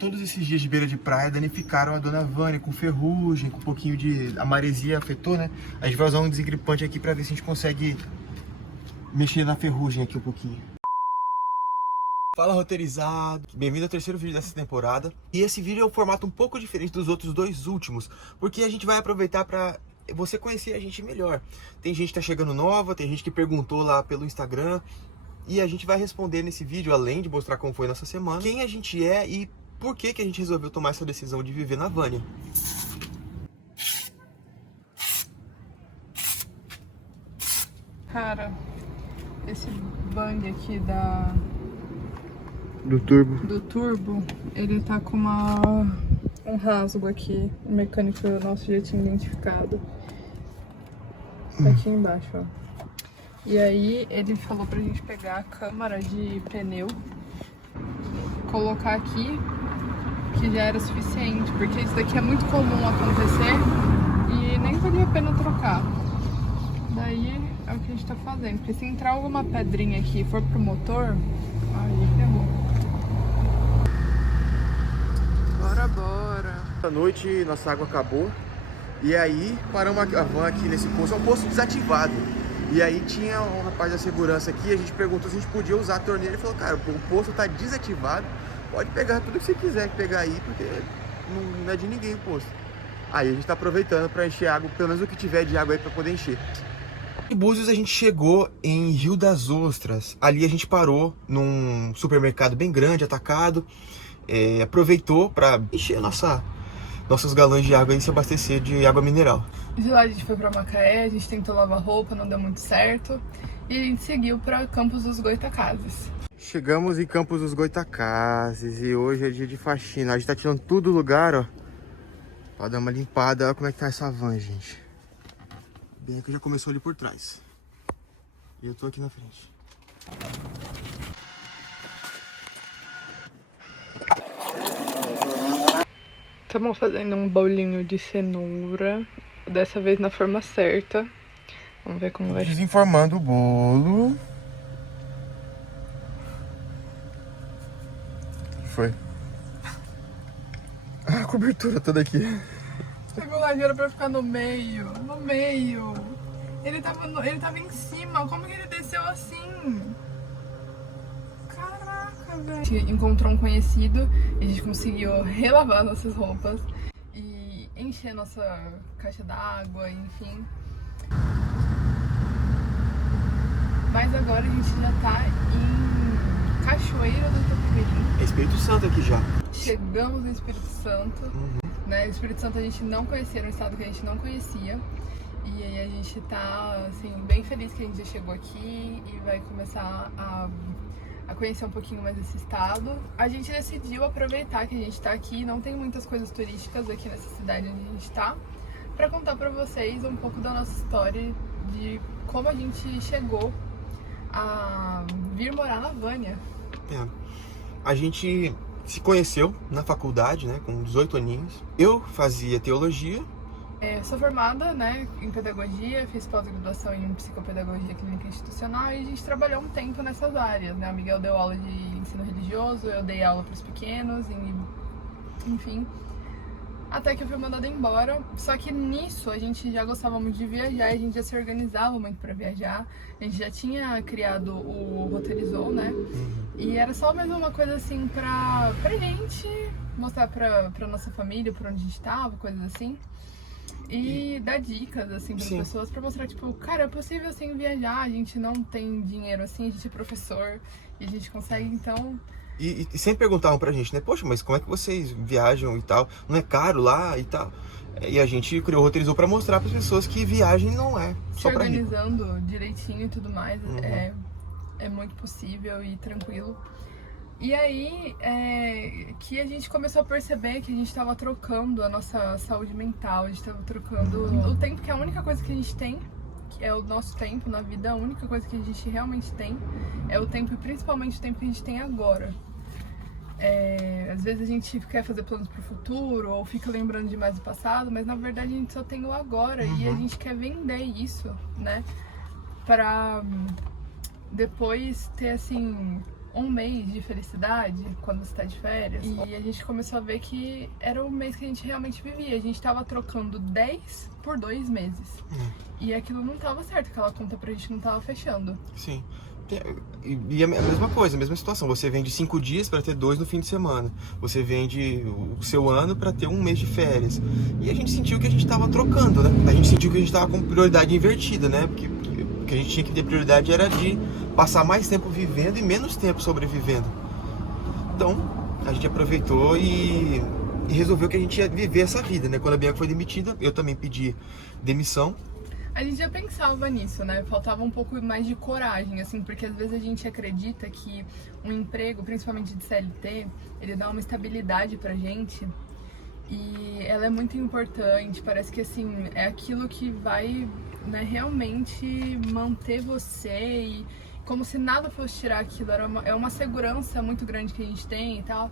todos esses dias de beira de praia danificaram a dona Vânia com ferrugem, com um pouquinho de... a maresia afetou, né? A gente vai usar um desengripante aqui pra ver se a gente consegue mexer na ferrugem aqui um pouquinho. Fala, roteirizado! Bem-vindo ao terceiro vídeo dessa temporada. E esse vídeo é um formato um pouco diferente dos outros dois últimos, porque a gente vai aproveitar pra você conhecer a gente melhor. Tem gente que tá chegando nova, tem gente que perguntou lá pelo Instagram, e a gente vai responder nesse vídeo, além de mostrar como foi nossa semana, quem a gente é e por que a gente resolveu tomar essa decisão de viver na Vânia. Cara, esse bang aqui do turbo, ele tá com um rasgo aqui. O mecânico nosso já tinha identificado. Tá aqui embaixo, ó. E aí ele falou pra gente pegar a câmara de pneu, colocar aqui, que já era suficiente, porque isso daqui é muito comum acontecer e nem valia a pena trocar. Daí é o que a gente tá fazendo, porque se entrar alguma pedrinha aqui e for pro motor, aí ferrou. Bora! À noite nossa água acabou, e aí paramos a van aqui nesse posto, é um posto desativado. E aí tinha um rapaz da segurança aqui, a gente perguntou se a gente podia usar a torneira, ele falou, cara, o posto tá desativado, pode pegar tudo que você quiser pegar aí, porque não é de ninguém o posto. Aí a gente tá aproveitando para encher água, pelo menos o que tiver de água aí para poder encher. Em Búzios a gente chegou em Rio das Ostras. Ali a gente parou num supermercado bem grande, atacado, aproveitou para encher nossos galões de água e se abastecer de água mineral. De lá a gente foi pra Macaé, a gente tentou lavar roupa, não deu muito certo, e a gente seguiu pra Campos dos Goytacazes. Chegamos em Campos dos Goytacazes e hoje é dia de faxina. A gente tá tirando tudo do lugar, ó, pra dar uma limpada. Olha como é que tá essa van, gente. Bem que já começou ali por trás. E eu tô aqui na frente. Estamos fazendo um bolinho de cenoura, dessa vez na forma certa. Vamos ver como vai. Desenformando o bolo. Foi. A cobertura toda aqui. Pegou lá, era pra ficar no meio. No meio. Ele tava em cima. Como que ele desceu assim? Caraca, velho. A gente encontrou um conhecido e a gente conseguiu relavar nossas roupas e encher nossa caixa d'água, enfim. Mas agora a gente já tá em Cachoeira do Itapemirim. É Espírito Santo aqui já. Chegamos no Espírito Santo. Né? O Espírito Santo a gente não conhecia, era um estado que a gente não conhecia. E aí a gente tá, assim, bem feliz que a gente já chegou aqui e vai começar a conhecer um pouquinho mais esse estado. A gente decidiu aproveitar que a gente tá aqui, não tem muitas coisas turísticas aqui nessa cidade onde a gente tá, pra contar pra vocês um pouco da nossa história, de como a gente chegou a vir morar na Vânia. A gente se conheceu na faculdade, né, com 18 aninhos. Eu fazia teologia. Sou formada, né, em pedagogia, fiz pós-graduação em psicopedagogia clínica institucional e a gente trabalhou um tempo nessas áreas, né? O Miguel deu aula de ensino religioso, eu dei aula para os pequenos, enfim. Até que eu fui mandada embora, só que nisso a gente já gostava muito de viajar, a gente já se organizava muito para viajar, a gente já tinha criado o Roteirizou, né? E era só mesmo uma coisa assim pra gente mostrar pra nossa família, por onde a gente tava, coisas assim. E dar dicas, assim, para as pessoas, pra mostrar, tipo, cara, é possível, assim, viajar, a gente não tem dinheiro, assim, a gente é professor, e a gente consegue, então... E sempre perguntavam pra gente, né, poxa, mas como é que vocês viajam e tal? Não é caro lá e tal? E a gente criou o Roteirizou pra mostrar pras pessoas que viagem não é só pra rico. Se organizando direitinho e tudo mais, é muito possível e tranquilo. E aí, que a gente começou a perceber que a gente estava trocando a nossa saúde mental, a gente estava trocando o tempo, que é a única coisa que a gente tem, que é o nosso tempo na vida, a única coisa que a gente realmente tem é o tempo, e principalmente o tempo que a gente tem agora. Às vezes a gente quer fazer planos pro futuro, ou fica lembrando demais do passado, mas na verdade a gente só tem o agora, e a gente quer vender isso, né, pra depois ter, assim... um mês de felicidade quando você tá de férias. E a gente começou a ver que era o mês que a gente realmente vivia. A gente tava trocando 10 por 2 meses. E aquilo não tava certo, aquela conta pra gente não tava fechando. Sim. E a mesma coisa, a mesma situação. Você vende 5 dias para ter 2 no fim de semana. Você vende o seu ano para ter um mês de férias. E a gente sentiu que a gente tava trocando, né? A gente sentiu que a gente tava com prioridade invertida, né? Porque o que a gente tinha que ter prioridade era de passar mais tempo vivendo e menos tempo sobrevivendo. Então, a gente aproveitou e resolveu que a gente ia viver essa vida, né? Quando a Bianca foi demitida, eu também pedi demissão. A gente já pensava nisso, né? Faltava um pouco mais de coragem, assim, porque às vezes a gente acredita que um emprego, principalmente de CLT, ele dá uma estabilidade pra gente e ela é muito importante. Parece que, assim, é aquilo que vai, né, realmente manter você e como se nada fosse tirar aquilo. É uma segurança muito grande que a gente tem e tal.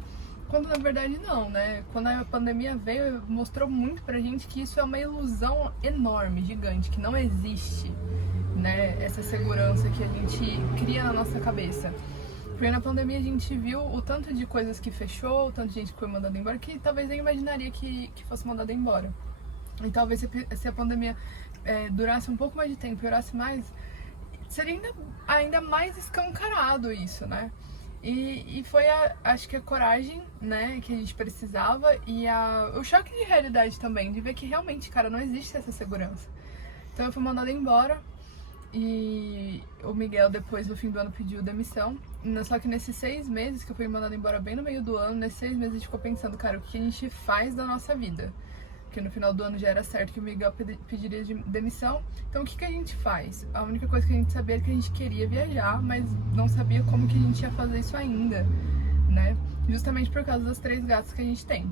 Quando na verdade não, né? Quando a pandemia veio, mostrou muito pra gente que isso é uma ilusão enorme, gigante, que não existe, né? Essa segurança que a gente cria na nossa cabeça. Porque na pandemia a gente viu o tanto de coisas que fechou, o tanto de gente que foi mandada embora, que talvez nem imaginaria que fosse mandada embora. E talvez se a pandemia durasse um pouco mais de tempo, durasse mais, seria ainda mais escancarado isso, né? E foi, acho que a coragem, né, que a gente precisava e o choque de realidade também, de ver que realmente, cara, não existe essa segurança. Então eu fui mandada embora e o Miguel depois, no fim do ano, pediu demissão. Só que nesses 6 meses que eu fui mandada embora bem no meio do ano, nesses 6 meses a gente ficou pensando, cara, o que a gente faz da nossa vida? Porque no final do ano já era certo que o Miguel pediria demissão. Então o que a gente faz? A única coisa que a gente sabia é que a gente queria viajar, mas não sabia como que a gente ia fazer isso ainda, né? Justamente por causa das 3 gatos que a gente tem.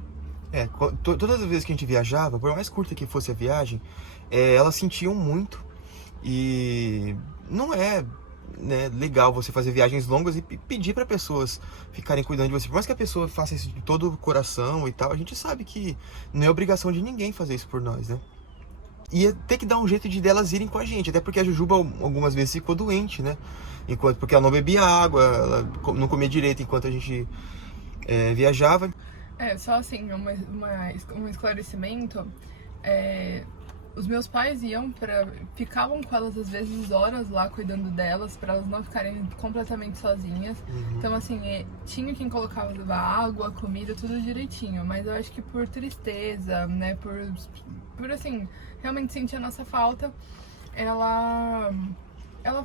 Todas as vezes que a gente viajava, por mais curta que fosse a viagem, elas sentiam muito. E não é, né, legal você fazer viagens longas e pedir para pessoas ficarem cuidando de você. Por mais que a pessoa faça isso de todo o coração e tal, a gente sabe que não é obrigação de ninguém fazer isso por nós, né? Ia ter que dar um jeito de delas irem com a gente, até porque a Jujuba algumas vezes ficou doente, né? Porque ela não bebia água, ela não comia direito enquanto a gente viajava. Só assim, um esclarecimento. Os meus pais ficavam com elas às vezes horas lá cuidando delas, para elas não ficarem completamente sozinhas. Então assim, tinha quem colocava água, comida, tudo direitinho, mas eu acho que por tristeza, né, por assim, realmente sentir a nossa falta, ela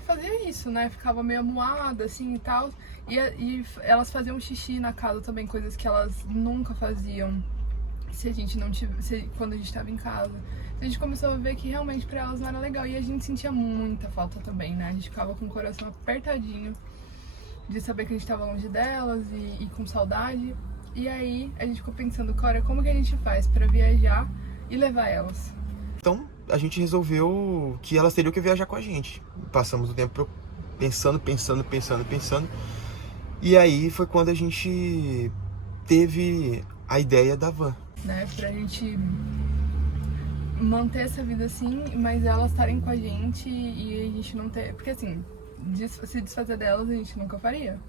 fazia isso, né, ficava meio amuada assim e tal, e elas faziam xixi na casa também, coisas que elas nunca faziam se a gente não quando a gente estava em casa. A gente começou a ver que realmente pra elas não era legal e a gente sentia muita falta também, né? A gente ficava com o coração apertadinho de saber que a gente tava longe delas e com saudade. E aí a gente ficou pensando, Cora, como que a gente faz pra viajar e levar elas? Então a gente resolveu que elas teriam que viajar com a gente. Passamos o tempo pensando. E aí foi quando a gente teve a ideia da van, né? Pra gente manter essa vida assim, mas elas estarem com a gente e a gente não ter... Porque assim, se desfazer delas a gente nunca faria.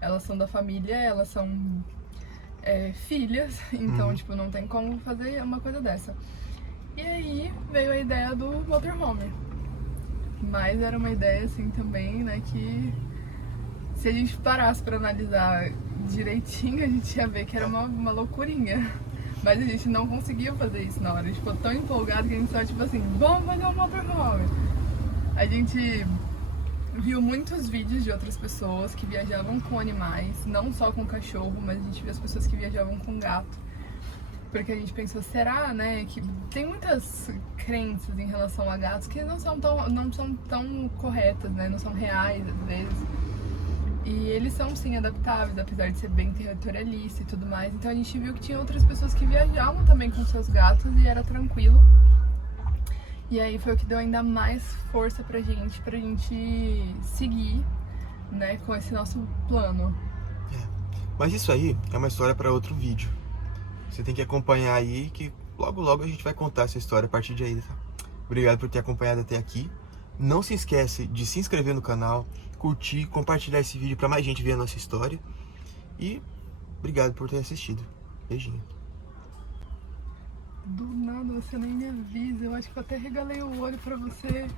Elas são da família, elas são filhas, então tipo, não tem como fazer uma coisa dessa. E aí veio a ideia do motorhome. Mas era uma ideia assim também, né, que se a gente parasse pra analisar direitinho, a gente ia ver que era uma loucurinha. Mas a gente não conseguiu fazer isso na hora. A gente ficou tão empolgado que a gente só, tipo assim, vamos fazer um motorhome. A gente viu muitos vídeos de outras pessoas que viajavam com animais, não só com cachorro, mas a gente viu as pessoas que viajavam com gato. Porque a gente pensou, será, né, que tem muitas crenças em relação a gatos que não são tão corretas, né, não são reais às vezes. E eles são sim adaptáveis, apesar de ser bem territorialista e tudo mais. Então a gente viu que tinha outras pessoas que viajavam também com seus gatos e era tranquilo. E aí foi o que deu ainda mais força pra gente seguir, né, com esse nosso plano. Mas isso aí é uma história para outro vídeo. Você tem que acompanhar aí que logo a gente vai contar essa história a partir de aí, tá? Obrigado por ter acompanhado até aqui. Não se esquece de se inscrever no canal, curtir, compartilhar esse vídeo pra mais gente ver a nossa história. E obrigado por ter assistido. Beijinho. Do nada, você nem me avisa. Eu acho que eu até regalei o olho pra você.